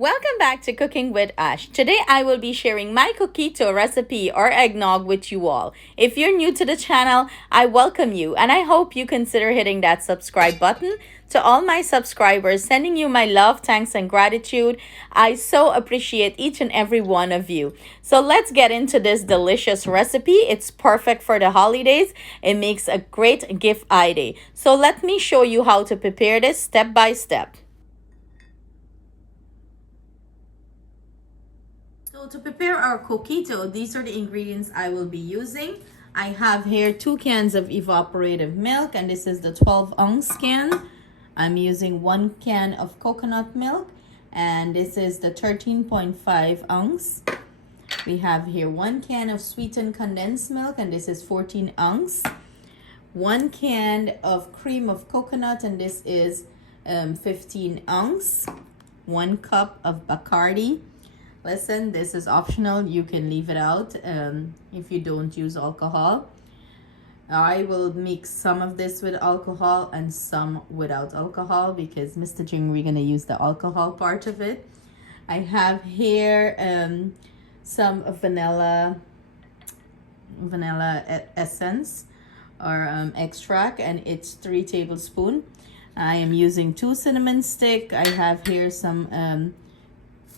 Welcome back to Cooking with Ash. Today I will be sharing my coquito recipe or eggnog with you all. If you're new to the channel, I welcome you and I hope you consider hitting that subscribe button. To all my subscribers, sending you my love, thanks, and gratitude. I so appreciate each and every one of you. So let's get into this delicious recipe. It's perfect for the holidays. It makes a great gift idea. So let me show you how to prepare this step by step. So to prepare our coquito, these are the ingredients I will be using. I have here 2 cans of evaporated milk, and this is the 12-ounce can. I'm using 1 can of coconut milk, and this is the 13.5 ounce. We have here 1 can of sweetened condensed milk, and this is 14 ounce. 1 can of cream of coconut, and this is 15 ounce. 1 cup of Bacardi. Listen, this is optional. You can leave it out if you don't use alcohol. I will mix some of this with alcohol and some without alcohol because Mr. Jing, we're going to use the alcohol part of it. I have here some vanilla essence or extract, and it's 3 tablespoons. I am using 2 cinnamon stick. I have here some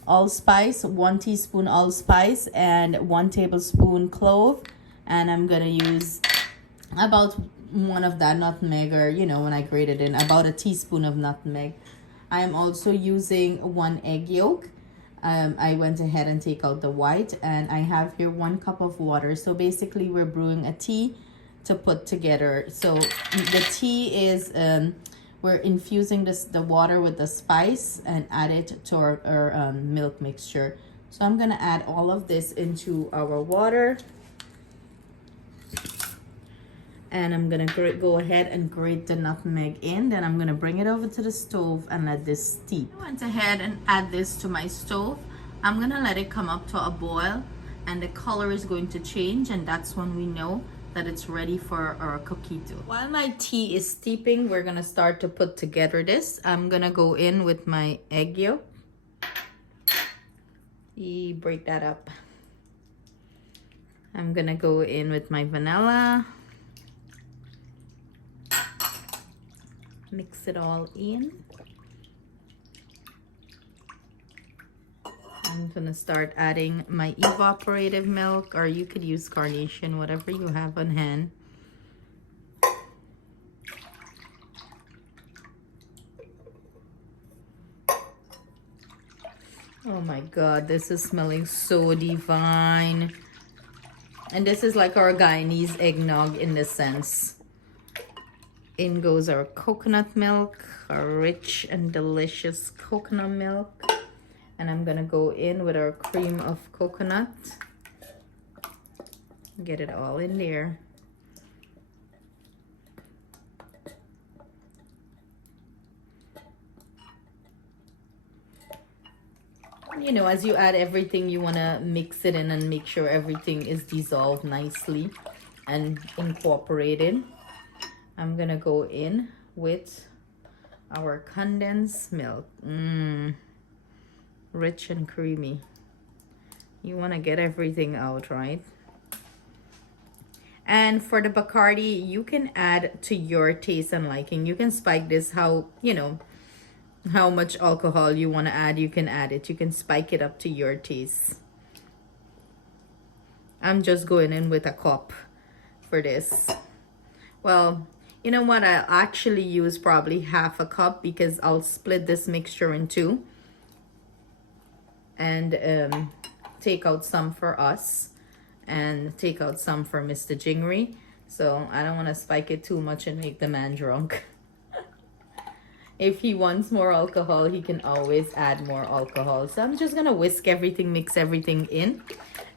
allspice, 1 teaspoon allspice and 1 tablespoon clove, and I'm gonna use about 1 of that nutmeg, or when I grate it in, about a teaspoon of nutmeg. I am also using 1 egg yolk. I went ahead and take out the white, and I have here 1 cup of water. So basically we're brewing a tea to put together. So the tea is we're infusing the water with the spice and add it to our milk mixture. So I'm gonna add all of this into our water. And I'm gonna go ahead and grate the nutmeg in. Then I'm gonna bring it over to the stove and let this steep. I went ahead and add this to my stove. I'm gonna let it come up to a boil, and the color is going to change, and that's when we know that it's ready for our coquito. While my tea is steeping, we're gonna start to put together this. I'm gonna go in with my egg yolk. Break that up. I'm gonna go in with my vanilla. Mix it all in. I'm gonna start adding my evaporated milk, or you could use carnation, whatever you have on hand. Oh my God, this is smelling so divine. And this is like our Guyanese eggnog in the sense. In goes our coconut milk, our rich and delicious coconut milk. And I'm gonna go in with our cream of coconut. Get it all in there. As you add everything, you wanna mix it in and make sure everything is dissolved nicely and incorporated. I'm gonna go in with our condensed milk. Rich and creamy. You want to get everything out, right? And for the Bacardi, you can add to your taste and liking. You can spike this how much alcohol you want to add. You can add it. You can spike it up to your taste. I'm just going in with a cup for this. Well, you know what? I'll actually use probably half a cup because I'll split this mixture in 2. And take out some for us and take out some for Mr. Jingri. So I don't want to spike it too much and make the man drunk. If he wants more alcohol, he can always add more alcohol. So I'm just gonna whisk everything, mix everything in,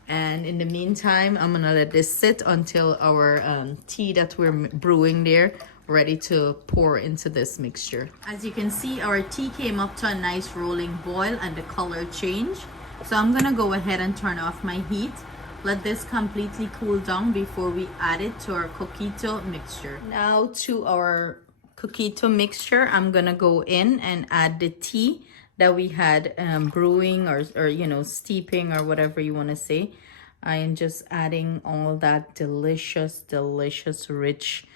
and in the meantime I'm gonna let this sit until our tea that we're brewing there ready to pour into this mixture. As you can see, our tea came up to a nice rolling boil and the color changed. So I'm gonna go ahead and turn off my heat. Let this completely cool down before we add it to our coquito mixture. Now to our coquito mixture, I'm gonna go in and add the tea that we had brewing or you know, steeping or whatever you want to say. I am just adding all that delicious, delicious, rich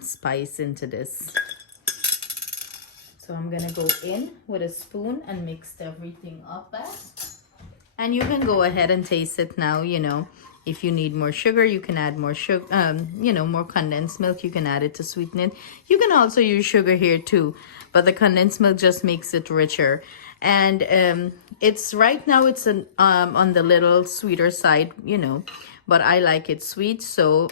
spice into this. So I'm gonna go in with a spoon and mix everything up back. And you can go ahead and taste it now, you know. If you need more sugar, you can add more sugar, you know, more condensed milk. You can add it to sweeten it. You can also use sugar here too, but the condensed milk just makes it richer. And it's right now it's on the little sweeter side, you know, but I like it sweet. So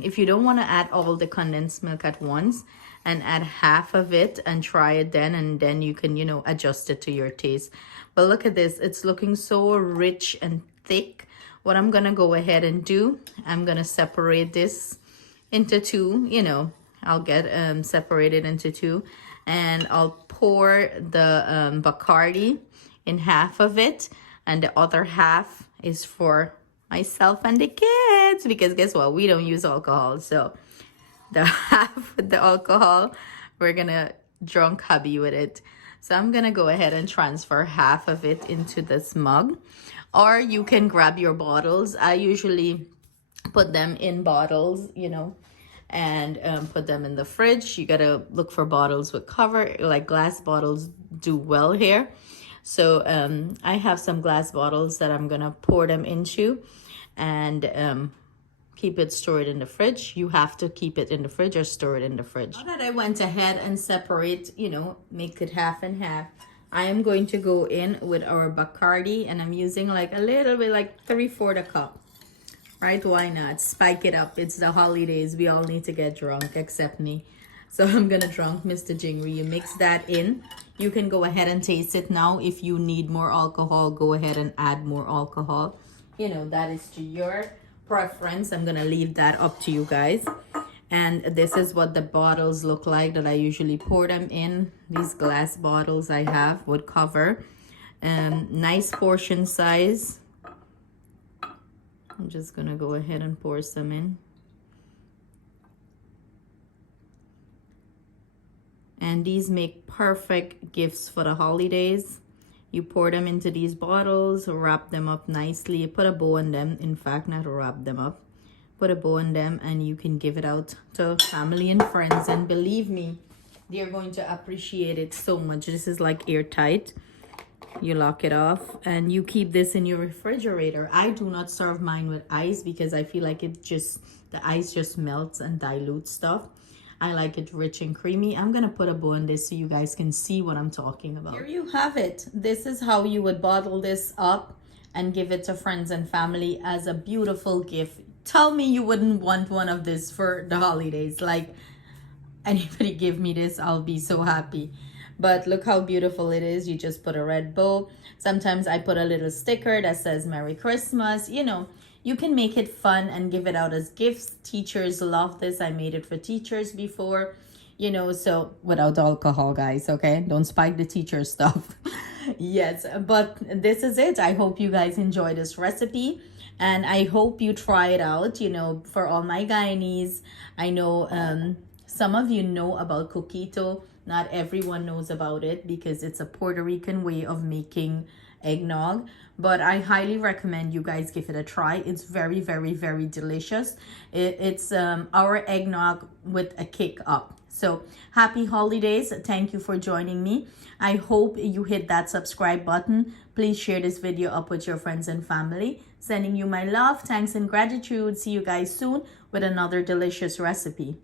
if you don't want to add all the condensed milk at once, and add half of it and try it then, and then you can, you know, adjust it to your taste. But look at this, it's looking so rich and thick. What I'm gonna go ahead and do, I'm gonna separate this into two, you know, I'll get separated into two, and I'll pour the Bacardi in half of it, and the other half is for myself and the kids, because guess what, we don't use alcohol. So the half with the alcohol, we're gonna drunk hubby with it. So I'm gonna go ahead and transfer half of it into this mug, or you can grab your bottles. I usually put them in bottles, you know, and put them in the fridge. You gotta look for bottles with cover, like glass bottles do well here. So I have some glass bottles that I'm gonna pour them into, and keep it stored in the fridge. You have to keep it in the fridge or store it in the fridge. Now that I went ahead and separate, you know, make it half and half, I am going to go in with our Bacardi, and I'm using like a little bit, like 3/4 cup. Right? Why not? Spike it up. It's the holidays. We all need to get drunk, except me. So I'm gonna drunk Mr. Jingri. You mix that in. You can go ahead and taste it now. If you need more alcohol, go ahead and add more alcohol. You know, that is to your preference. I'm gonna leave that up to you guys. And this is what the bottles look like that I usually pour them in. These glass bottles I have would cover. Nice portion size. I'm just gonna go ahead and pour some in. And these make perfect gifts for the holidays. You pour them into these bottles, wrap them up nicely, put a bow on them. In fact, not wrap them up, put a bow on them, and you can give it out to family and friends. And believe me, they're going to appreciate it so much. This is like airtight. You lock it off and you keep this in your refrigerator. I do not serve mine with ice because I feel like the ice just melts and dilutes stuff. I like it rich and creamy. I'm gonna put a bow on this so you guys can see what I'm talking about. Here you have it. This is how you would bottle this up and give it to friends and family as a beautiful gift. Tell me you wouldn't want one of this for the holidays. Like, anybody give me this, I'll be so happy. But look how beautiful it is. You just put a red bow. Sometimes I put a little sticker that says Merry Christmas. You know, you can make it fun and give it out as gifts. Teachers love this. I made it for teachers before, you know, so without alcohol, guys, okay? Don't spike the teacher stuff. Yes, but this is it. I hope you guys enjoy this recipe. And I hope you try it out, you know, for all my Guyanese. I know some of you know about Coquito. Not everyone knows about it because it's a Puerto Rican way of making eggnog, but I highly recommend you guys give it a try. It's very, very, very delicious. It's our eggnog with a kick up. So happy holidays. Thank you for joining me. I hope you hit that subscribe button. Please share this video up with your friends and family. Sending you my love, thanks, and gratitude. See you guys soon with another delicious recipe.